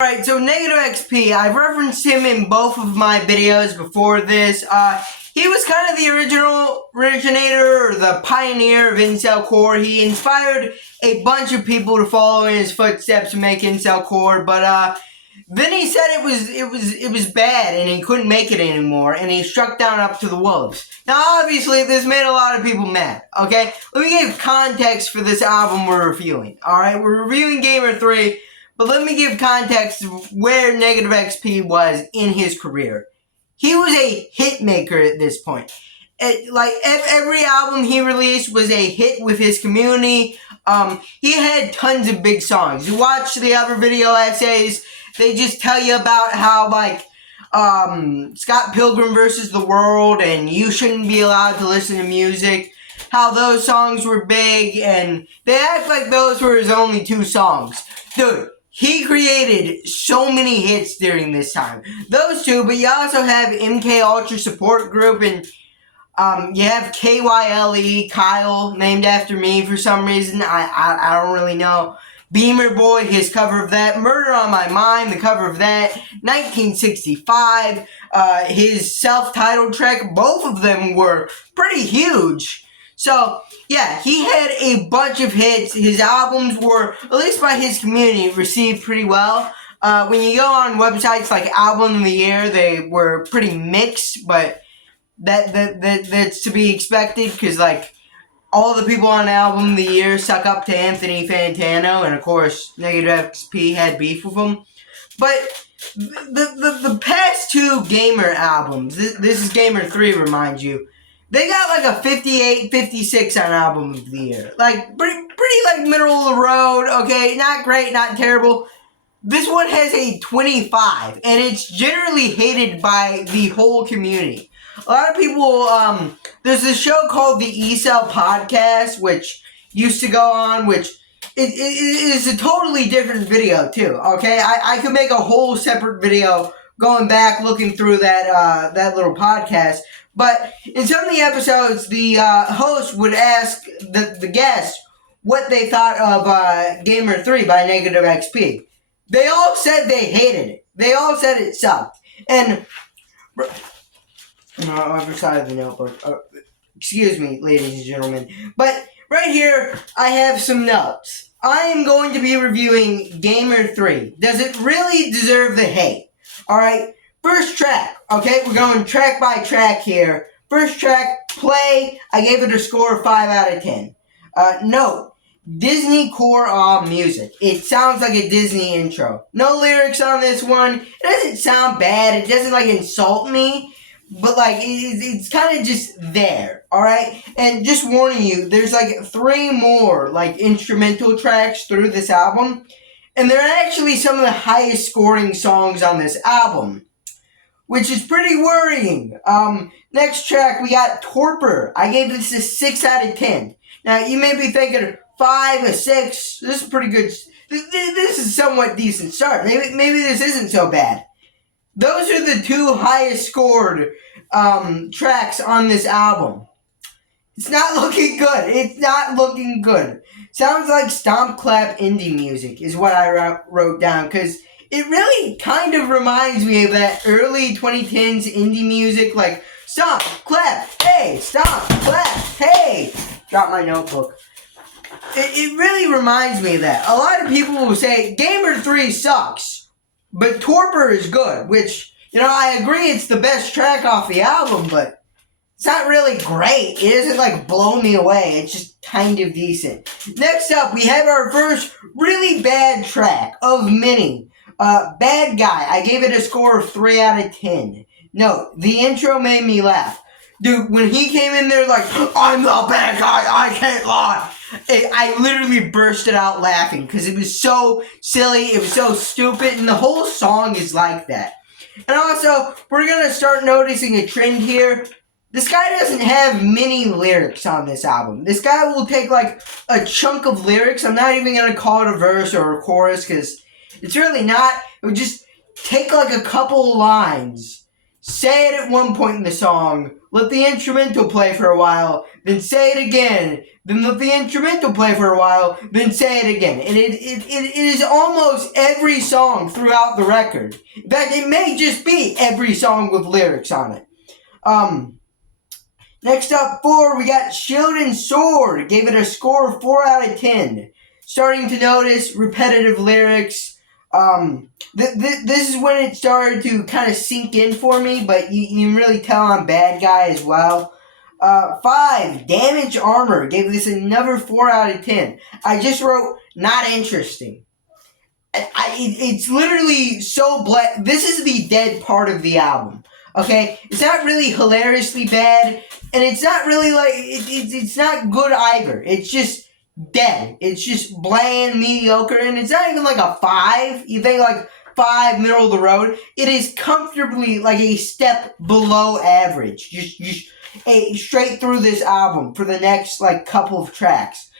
Alright, so Negative XP, I've referenced him in both of my videos before this. He was kind of the originator, or the pioneer of Incel Core. He inspired a bunch of people to follow in his footsteps and make Incel Core, but then he said it was bad and he couldn't make it anymore, and he struck down Up to the Wolves. Now, obviously, this made a lot of people mad, okay? Let me give context for this album we're reviewing, alright? We're reviewing Gamer 3, but let me give context of where Negative XP was in his career. He was a hit maker at this point. Every album he released was a hit with his community. He had tons of big songs. You watch the other video essays, they just tell you about how, Scott Pilgrim vs. the World and You Shouldn't Be Allowed to Listen to Music, how those songs were big, and they act like those were his only two songs. Dude, he created so many hits during this time. Those two, but you also have MK Ultra Support Group, and you have KYLE, Kyle, named after me for some reason. I don't really know. Beamer Boy, his cover of that. Murder on My Mind, the cover of that. 1965, his self-titled track. Both of them were pretty huge. So, yeah, he had a bunch of hits. His albums were, at least by his community, received pretty well. When you go on websites like Album of the Year, they were pretty mixed, but that's to be expected, because, all the people on Album of the Year suck up to Anthony Fantano, and, of course, Negative XP had beef with him. But the past two Gamer albums, this is Gamer 3, remind you, they got a 58, 56 on Album of the Year. Pretty middle of the road, okay? Not great, not terrible. This one has a 25, and it's generally hated by the whole community. A lot of people, there's a show called the ESL Podcast, which used to go on, which it is a totally different video, too, okay? I could make a whole separate video going back, looking through that little podcast. But in some of the episodes, the host would ask the guests what they thought of Gamer 3 by Negative XP. They all said they hated it. They all said it sucked. And other side of the notebook. Excuse me, ladies and gentlemen. But right here, I have some notes. I am going to be reviewing Gamer 3. Does it really deserve the hate? Alright, first track. Okay, we're going track by track here. First track, Play. I gave it a score of 5 out of 10. Note, Disney Core music. It sounds like a Disney intro. No lyrics on this one. It doesn't sound bad. It doesn't, insult me. But, it's kind of just there, alright? And just warning you, there's, 3 more, instrumental tracks through this album. And they're actually some of the highest scoring songs on this album, which is pretty worrying. Next track, we got Torpor. I gave this a 6 out of 10. Now, you may be thinking, 5, a 6, this is pretty good. This is a somewhat decent start. Maybe this isn't so bad. Those are the 2 highest scored tracks on this album. It's not looking good. It's not looking good. Sounds like stomp clap indie music is what I wrote down, because it really kind of reminds me of that early 2010s indie music, stomp, clap, hey, stomp, clap, hey. Drop my notebook. It really reminds me of that. A lot of people will say, Gamer 3 sucks, but Torpor is good, which, I agree it's the best track off the album, but it's not really great. It doesn't, blow me away. It's just kind of decent. Next up, we have our first really bad track of many. Bad Guy. I gave it a score of 3 out of 10. Note, the intro made me laugh. Dude, when he came in there I'm the bad guy, I can't lie. I literally bursted out laughing because it was so silly, it was so stupid, and the whole song is like that. And also, we're going to start noticing a trend here. This guy doesn't have many lyrics on this album. This guy will take a chunk of lyrics. I'm not even going to call it a verse or a chorus because it's really not. It would just take a couple lines, say it at one point in the song, let the instrumental play for a while, then say it again, then let the instrumental play for a while, then say it again. And it is almost every song throughout the record. In fact, it may just be every song with lyrics on it. Next up, 4, we got Shield and Sword. Gave it a score of 4 out of 10. Starting to notice repetitive lyrics. This is when it started to kind of sink in for me, but you can really tell I'm bad guy as well. 5, Damage Armor. Gave this another 4 out of 10. I just wrote, not interesting. It's literally so black. This is the dead part of the album. Okay? It's not really hilariously bad, and it's not really like, it's not good either. It's just dead. It's just bland, mediocre, and it's not even like a 5. You think like 5, middle of the road. It is comfortably like a step below average. Just straight through this album for the next like couple of tracks.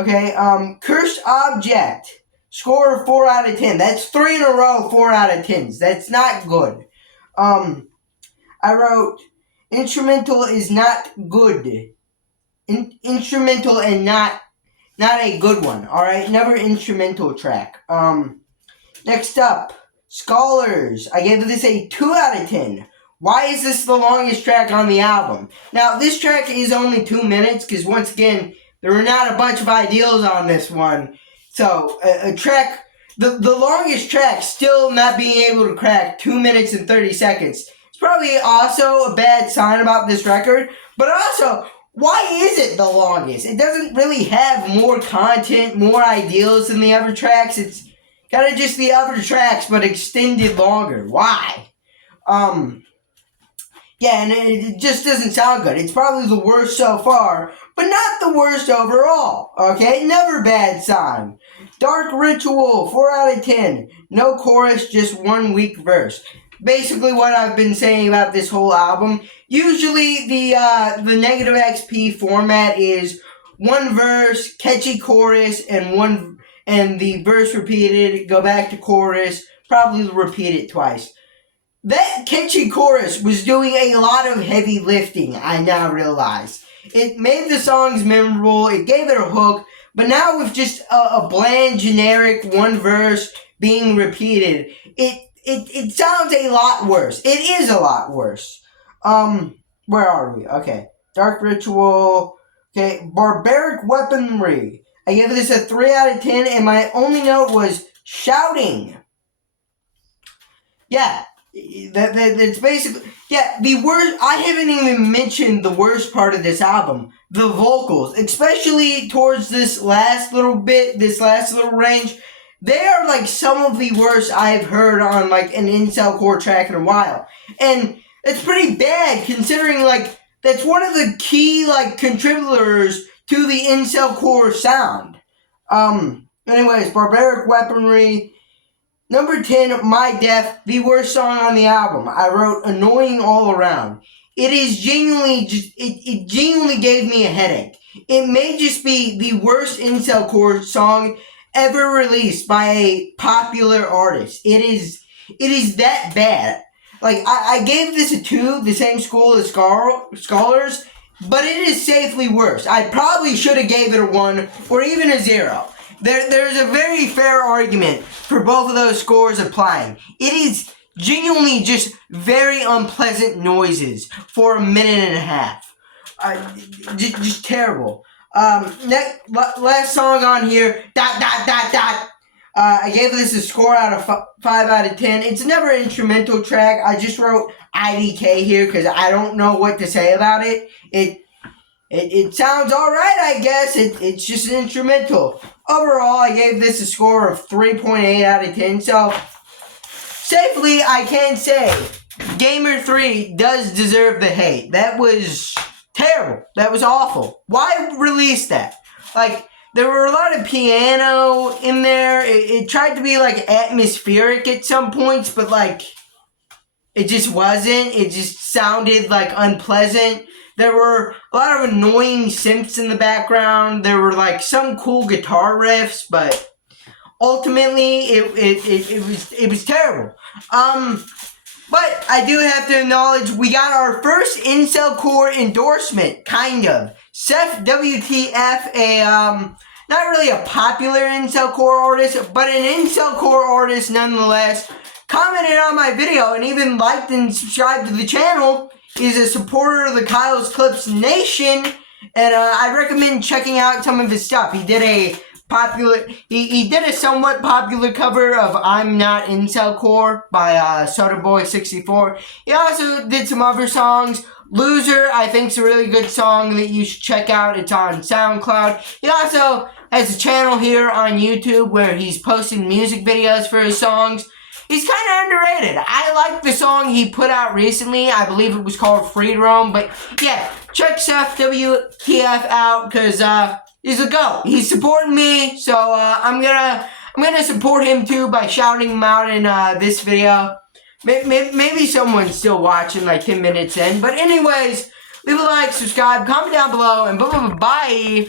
Okay, Cursed Object. Score of 4 out of 10. That's 3 in a row, 4 out of 10s. That's not good. I wrote, instrumental is not good. Instrumental and not a good one. Alright, another instrumental track. Next up, Scholars. I gave this a 2 out of 10. Why is this the longest track on the album? Now, this track is only 2 minutes, because once again, there were not a bunch of ideals on this one. So, a track, the longest track still not being able to crack 2 minutes and 30 seconds. It's probably also a bad sign about this record, but also, why is it the longest? It doesn't really have more content, more ideals than the other tracks. It's kind of just the other tracks, but extended longer. Why? Yeah, and it just doesn't sound good. It's probably the worst so far, but not the worst overall. Okay, never bad sign. Dark Ritual, 4 out of 10. No chorus, just 1 weak verse. Basically what I've been saying about this whole album. Usually the negative XP format is 1 verse, catchy chorus, and the verse repeated, go back to chorus, probably repeat it twice. That catchy chorus was doing a lot of heavy lifting, I now realize. It made the songs memorable, it gave it a hook, but now with just a bland, generic 1 verse being repeated, it sounds a lot worse. It is a lot worse. Where are we? Okay. Dark Ritual. Okay. Barbaric Weaponry. I gave this a 3 out of 10, and my only note was shouting. Yeah. That's basically, yeah, the worst. I haven't even mentioned the worst part of this album, the vocals, especially towards this last little bit, this last little range. They are like some of the worst I've heard on like an Incel Core track in a while, and it's pretty bad considering like that's one of the key like contributors to the Incel Core sound. Anyways, Barbaric Weaponry. Number 10, My Death, the worst song on the album. I wrote annoying all around. It is genuinely just, it genuinely gave me a headache. It may just be the worst Incel Core song ever released by a popular artist. It is that bad. Like, I gave this a 2, the same school as Scholars, but it is safely worse. I probably should have gave it a 1 or even a 0. There's a very fair argument for both of those scores applying. It is genuinely just very unpleasant noises for a minute and a half. Just terrible. Last song on here, ... I gave this a score out of 5 out of 10. It's another instrumental track. I just wrote IDK here because I don't know what to say about it. It sounds alright, I guess. It's just an instrumental. Overall, I gave this a score of 3.8 out of 10. So, safely, I can say, Gamer 3 does deserve the hate. That was terrible. That was awful. Why release that? Like, there were a lot of piano in there. It tried to be, like, atmospheric at some points, but, like, it just wasn't. It just sounded, like, unpleasant. There were a lot of annoying synths in the background. There were, like, some cool guitar riffs, but ultimately, it was terrible. But I do have to acknowledge we got our first Incel Core endorsement, kind of. Seth WTF, not really a popular Incel Core artist, but an Incel Core artist nonetheless, commented on my video and even liked and subscribed to the channel. He's a supporter of the Kyle's Clips Nation, and I recommend checking out some of his stuff. He did a he did a somewhat popular cover of I'm Not Incel Core by SodaBoy64. He also did some other songs. Loser, I think, is a really good song that you should check out. It's on SoundCloud. He also has a channel here on YouTube where he's posting music videos for his songs. He's kind of underrated. I like the song he put out recently. I believe it was called Free to Roam. But yeah, check Seth WTF out because he's a GOAT. He's supporting me, so I'm gonna support him too by shouting him out in this video. Maybe someone's still watching like 10 minutes in. But anyways, leave a like, subscribe, comment down below, and bye.